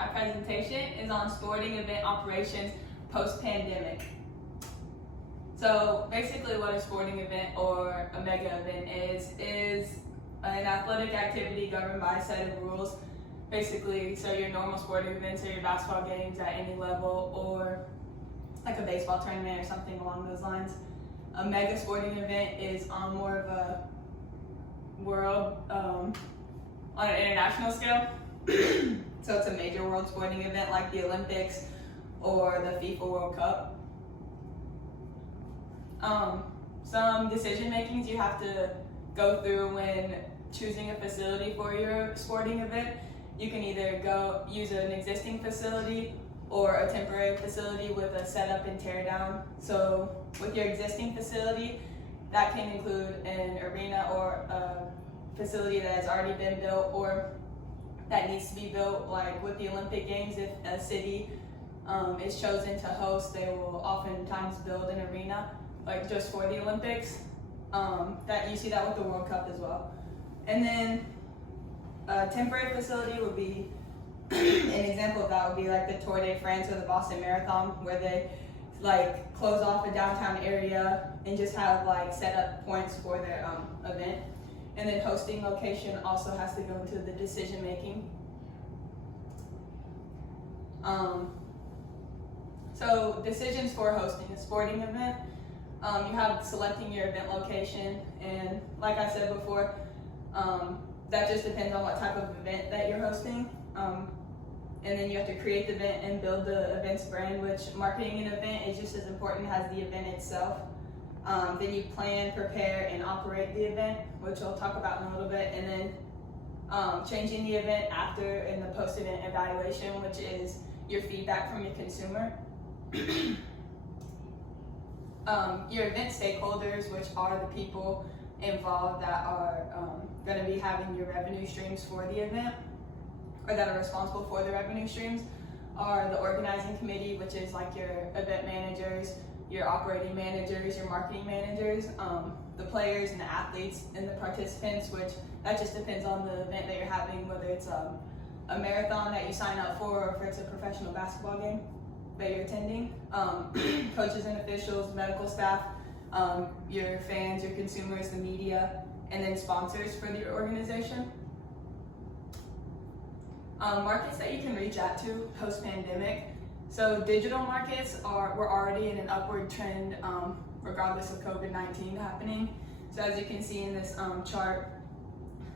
My presentation is on sporting event operations post-pandemic. So basically what a sporting event or a mega event is an athletic activity governed by a set of rules. Basically, so your normal sporting events are your basketball games at any level, or like a baseball tournament or something along those lines. A mega sporting event is on more of a world, on an international scale. So it's a major world sporting event like the Olympics or the FIFA World Cup. Some decision makings you have to go through when choosing a facility for your sporting event. You can either go use an existing facility or a temporary facility with a setup and tear down. So with your existing facility, that can include an arena or a facility that has already been built or that needs to be built. Like with the Olympic Games, if a city is chosen to host, they will oftentimes build an arena like just for the Olympics. That you see that with the World Cup as well. And then a temporary facility would be, an example of that would be like the Tour de France or the Boston Marathon, where they like close off a downtown area and just have like set up points for their event. And then hosting location also has to go into the decision making. So decisions for hosting a sporting event, you have selecting your event location, and like I said before, that just depends on what type of event that you're hosting. And then you have to create the event and build the event's brand, which marketing an event is just as important as the event itself. Then you plan, prepare, and operate the event, which we'll talk about in a little bit. And then changing the event after in the post-event evaluation, which is your feedback from your consumer. Your event stakeholders, which are the people involved that are going to be having your revenue streams for the event, or that are responsible for the revenue streams, are the organizing committee, which is like your event managers, your operating managers, your marketing managers, the players and the athletes and the participants, which that just depends on the event that you're having, whether it's a marathon that you sign up for or if it's a professional basketball game that you're attending, coaches and officials, medical staff, your fans, your consumers, the media, and then sponsors for your organization. Markets that you can reach out to post-pandemic. So digital markets were already in an upward trend regardless of COVID-19 happening. So as you can see in this chart,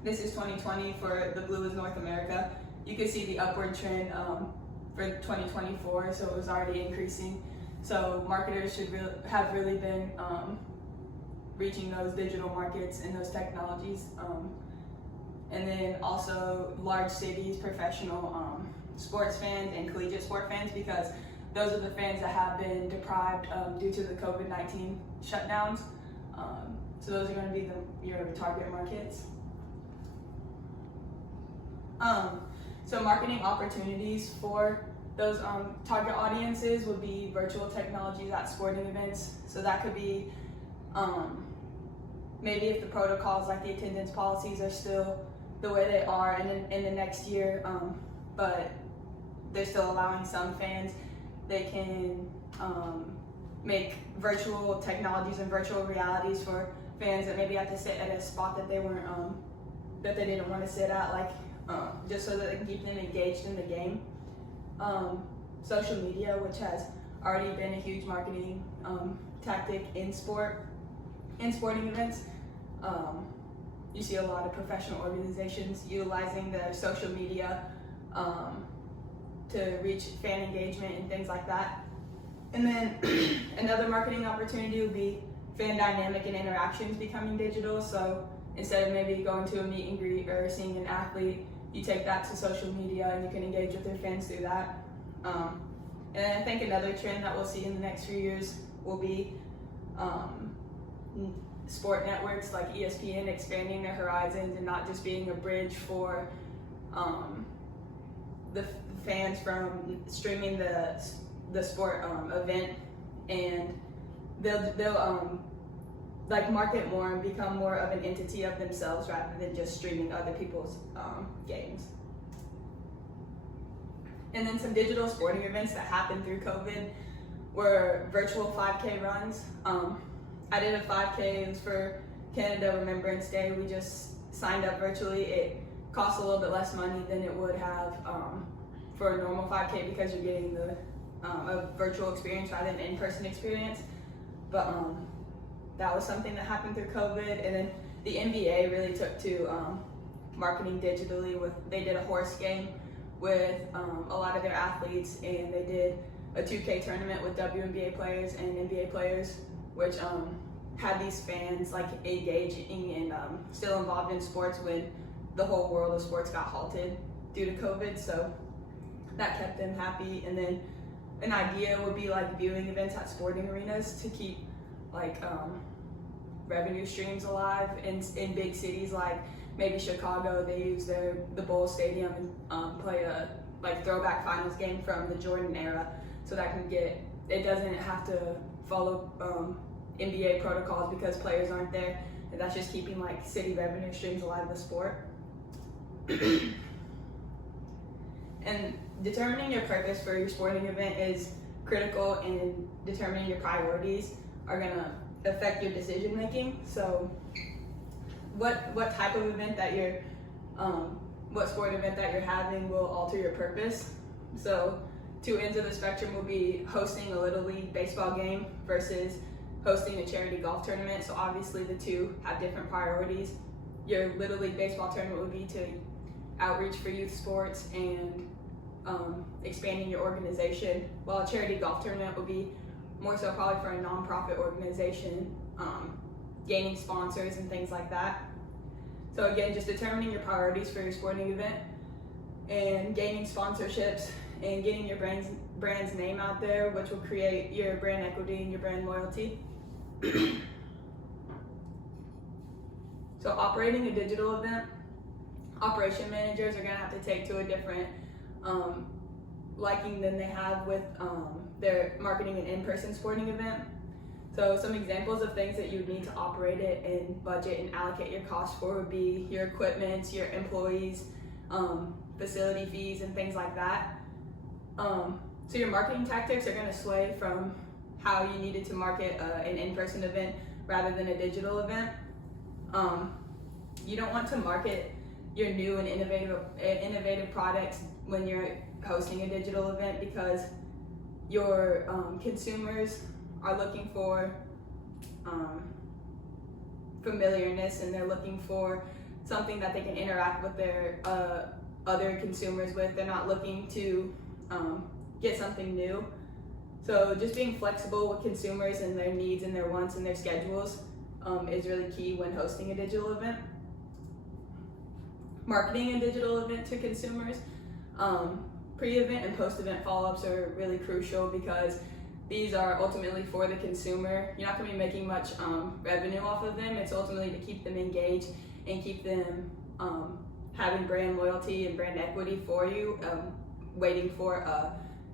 this is 2020 for the blue is North America. You can see the upward trend for 2024, so it was already increasing. So marketers should have really been reaching those digital markets and those technologies. And then also large cities, professional sports fans and collegiate sport fans, because those are the fans that have been deprived due to the COVID-19 shutdowns. So those are going to be your target markets. So marketing opportunities for those target audiences would be virtual technologies at sporting events. So that could be maybe if the protocols like the attendance policies are still the way they are in the next year, but they're still allowing some fans, they can make virtual technologies and virtual realities for fans that maybe have to sit at a spot that they weren't, that they didn't want to sit at, like just so that they can keep them engaged in the game. Social media, which has already been a huge marketing tactic in sporting events. You see a lot of professional organizations utilizing their social media to reach fan engagement and things like that. And then another marketing opportunity would be fan dynamic and interactions becoming digital. So instead of maybe going to a meet and greet or seeing an athlete, you take that to social media and you can engage with your fans through that. And I think another trend that we'll see in the next few years will be sport networks like ESPN expanding their horizons and not just being a bridge for the fans from streaming the sport event, and they'll like market more and become more of an entity of themselves rather than just streaming other people's games. And then some digital sporting events that happened through COVID were virtual 5K runs. I did a 5K, it was for Canada Remembrance Day. We just signed up virtually. It costs a little bit less money than it would have for a normal 5K because you're getting a virtual experience rather than an in-person experience. But that was something that happened through COVID. And then the NBA really took to marketing digitally. They did a horse game with a lot of their athletes, and they did a 2K tournament with WNBA players and NBA players, which had these fans like engaging and still involved in sports when the whole world of sports got halted due to COVID. So that kept them happy. And then an idea would be like viewing events at sporting arenas to keep like revenue streams alive in big cities like maybe Chicago. They use the Bulls Stadium and play a like throwback finals game from the Jordan era, so that can it doesn't have to follow NBA protocols because players aren't there, and that's just keeping like city revenue streams alive with sport. And determining your purpose for your sporting event is critical, and determining your priorities are gonna affect your decision making. So what type of event that you're what sport event that you're having will alter your purpose. So two ends of the spectrum will be hosting a Little League baseball game versus hosting a charity golf tournament. So obviously the two have different priorities. Your Little League baseball tournament would be to outreach for youth sports and expanding your organization, while a charity golf tournament would be more so probably for a nonprofit organization, gaining sponsors and things like that. So again, just determining your priorities for your sporting event and gaining sponsorships and getting your brand's name out there, which will create your brand equity and your brand loyalty. So operating a digital event, operation managers are gonna have to take to a different liking than they have with their marketing an in-person sporting event. So some examples of things that you would need to operate it and budget and allocate your costs for would be your equipment, your employees, facility fees, and things like that. So your marketing tactics are going to sway from how you needed to market an in-person event rather than a digital event. You don't want to market your new and innovative products when you're hosting a digital event, because your consumers are looking for familiarness, and they're looking for something that they can interact with their other consumers with. They're not looking to get something new. So just being flexible with consumers and their needs and their wants and their schedules is really key when hosting a digital event. Marketing a digital event to consumers, pre-event and post-event follow-ups are really crucial, because these are ultimately for the consumer. You're not going to be making much revenue off of them. It's ultimately to keep them engaged and keep them having brand loyalty and brand equity for you, waiting for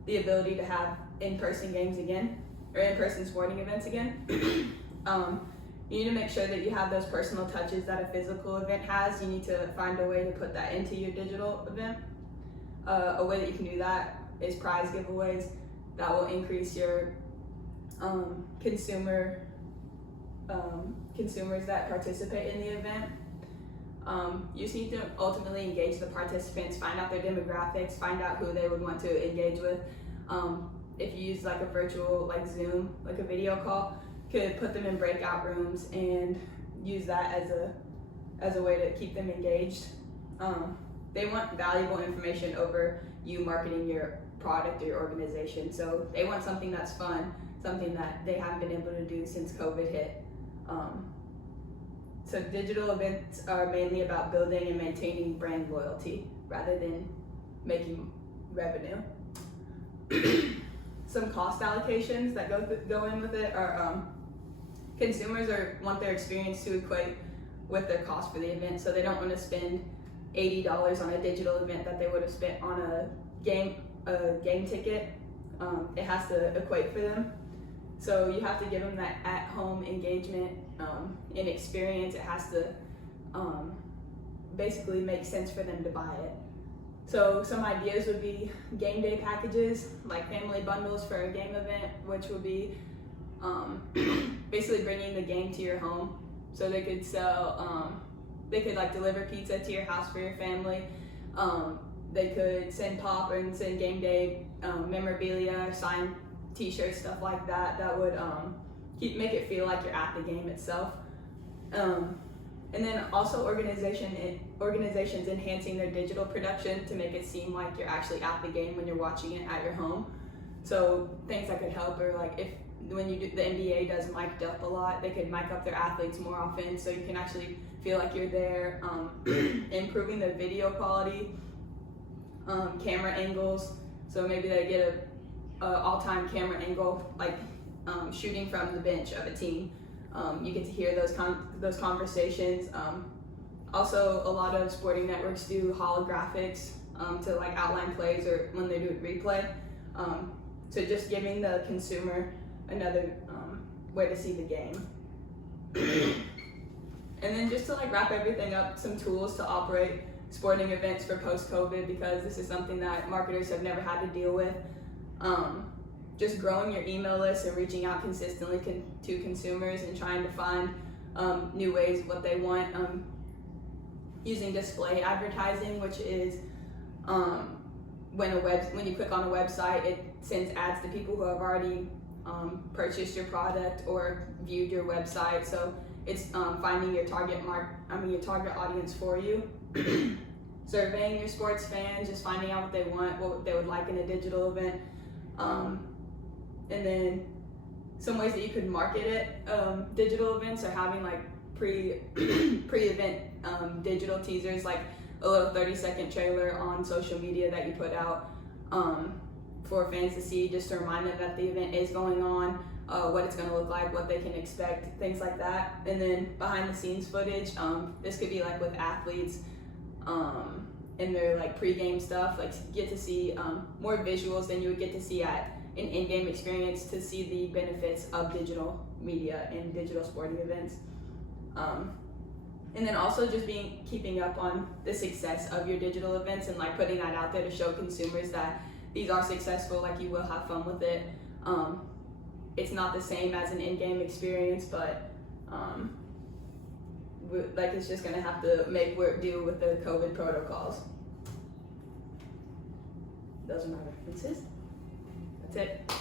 the ability to have in-person games again, or in-person sporting events again. You need to make sure that you have those personal touches that a physical event has. You need to find a way to put that into your digital event. A way that you can do that is prize giveaways. That will increase your consumers that participate in the event. You just need to ultimately engage the participants, find out their demographics, find out who they would want to engage with. If you use like a virtual, like Zoom, like a video call, could put them in breakout rooms and use that as a way to keep them engaged. They want valuable information over you marketing your product or your organization. So they want something that's fun, something that they haven't been able to do since COVID hit. So digital events are mainly about building and maintaining brand loyalty rather than making revenue. Some cost allocations that go in with it are consumers want their experience to equate with their cost for the event. So they don't want to spend $80 on a digital event that they would have spent on a game ticket. It has to equate for them. So you have to give them that at-home engagement and experience. It has to basically make sense for them to buy it. So some ideas would be game day packages, like family bundles for a game event, which would be basically bringing the game to your home. So they could sell, they could like deliver pizza to your house for your family. They could send pop and send game day memorabilia, signed t-shirts, stuff like that. That would make it feel like you're at the game itself. And then also organizations enhancing their digital production to make it seem like you're actually at the game when you're watching it at your home. So things that could help are like when you do, the NBA does mic'd up a lot, they could mic up their athletes more often so you can actually feel like you're there. Improving the video quality, camera angles. So maybe they get a all-time camera angle, like shooting from the bench of a team. You get to hear those conversations. Also, a lot of sporting networks do holographics to like outline plays or when they do a replay. So just giving the consumer another way to see the game. And then just to like wrap everything up, some tools to operate sporting events for post-COVID, because this is something that marketers have never had to deal with. Just growing your email list and reaching out consistently to consumers and trying to find new ways what they want. Using display advertising, which is when you click on a website, it sends ads to people who have already purchased your product or viewed your website. So it's finding your target audience for you. Surveying your sports fans, just finding out what they want, what they would like in a digital event. And then some ways that you could market it. Digital events are having like pre-event digital teasers, like a little 30-second trailer on social media that you put out for fans to see, just to remind them that the event is going on, what it's going to look like, what they can expect, things like that. And then behind the scenes footage, this could be like with athletes and their like pre-game stuff, like get to see more visuals than you would get to see at an in-game experience, to see the benefits of digital media and digital sporting events. And then also just keeping up on the success of your digital events and like putting that out there to show consumers that these are successful, like you will have fun with it. It's not the same as an in-game experience, but like it's just gonna have to deal with the COVID protocols. Those are my references. That's it.